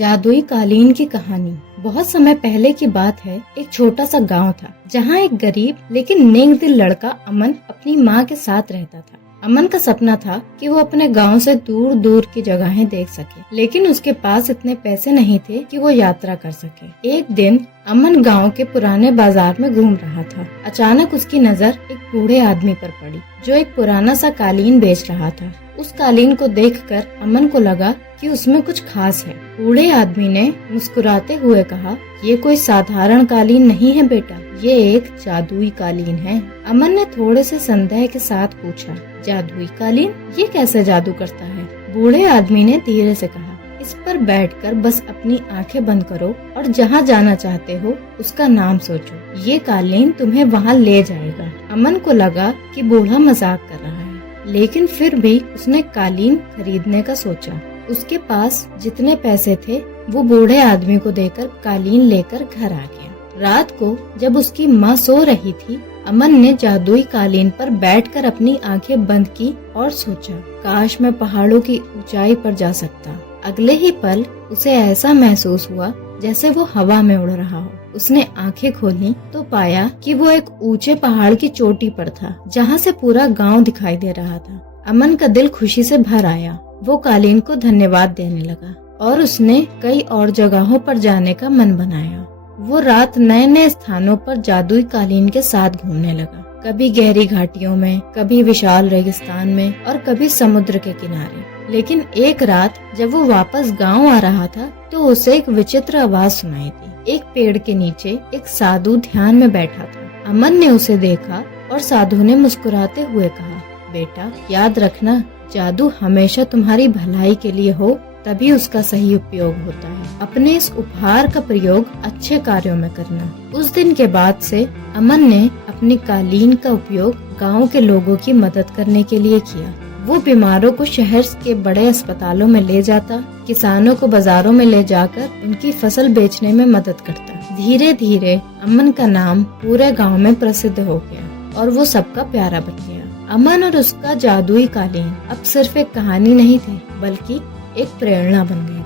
जादुई कालीन की कहानी। बहुत समय पहले की बात है। एक छोटा सा गांव था जहां एक गरीब लेकिन नेक दिल लड़का अमन अपनी मां के साथ रहता था। अमन का सपना था कि वो अपने गांव से दूर दूर की जगहें देख सके, लेकिन उसके पास इतने पैसे नहीं थे कि वो यात्रा कर सके। एक दिन अमन गांव के पुराने बाजार में घूम रहा था। अचानक उसकी नजर एक बूढ़े आदमी पर पड़ी जो एक पुराना सा कालीन बेच रहा था। उस कालीन को देखकर अमन को लगा कि उसमें कुछ खास है। बूढ़े आदमी ने मुस्कुराते हुए कहा, ये कोई साधारण कालीन नहीं है बेटा, ये एक जादुई कालीन है। अमन ने थोड़े से संदेह के साथ पूछा, जादुई कालीन? ये कैसे जादू करता है? बूढ़े आदमी ने धीरे से कहा, इस पर बैठकर बस अपनी आंखें बंद करो और जहाँ जाना चाहते हो उसका नाम सोचो। ये कालीन तुम्हें वहाँ ले जाएगा। अमन को लगा कि बूढ़ा मजाक कर रहा है, लेकिन फिर भी उसने कालीन खरीदने का सोचा। उसके पास जितने पैसे थे वो बूढ़े आदमी को देकर कालीन लेकर घर आ गया। रात को जब उसकी माँ सो रही थी, अमन ने जादुई कालीन पर बैठकर अपनी आंखें बंद की और सोचा, काश मैं पहाड़ों की ऊंचाई पर जा सकता। अगले ही पल उसे ऐसा महसूस हुआ जैसे वो हवा में उड़ रहा हो। उसने आंखें खोली तो पाया कि वो एक ऊंचे पहाड़ की चोटी पर था, जहाँ से पूरा गांव दिखाई दे रहा था। अमन का दिल खुशी से भर आया। वो कालीन को धन्यवाद देने लगा और उसने कई और जगहों पर जाने का मन बनाया। वो रात नए नए स्थानों पर जादुई कालीन के साथ घूमने लगा, कभी गहरी घाटियों में, कभी विशाल रेगिस्तान में और कभी समुद्र के किनारे। लेकिन एक रात जब वो वापस गांव आ रहा था तो उसे एक विचित्र आवाज सुनाई दी। एक पेड़ के नीचे एक साधु ध्यान में बैठा था। अमन ने उसे देखा और साधु ने मुस्कुराते हुए कहा, बेटा याद रखना, जादू हमेशा तुम्हारी भलाई के लिए हो, तभी उसका सही उपयोग होता है। अपने इस उपहार का प्रयोग अच्छे कार्यों में करना। उस दिन के बाद से अमन ने अपनी कालीन का उपयोग गांव के लोगों की मदद करने के लिए किया। वो बीमारों को शहर के बड़े अस्पतालों में ले जाता, किसानों को बाजारों में ले जाकर उनकी फसल बेचने में मदद करता। धीरे धीरे अमन का नाम पूरे गांव में प्रसिद्ध हो गया और वो सबका प्यारा बन गया। अमन और उसका जादुई कालीन अब सिर्फ एक कहानी नहीं थी, बल्कि एक प्रेरणा बन गया।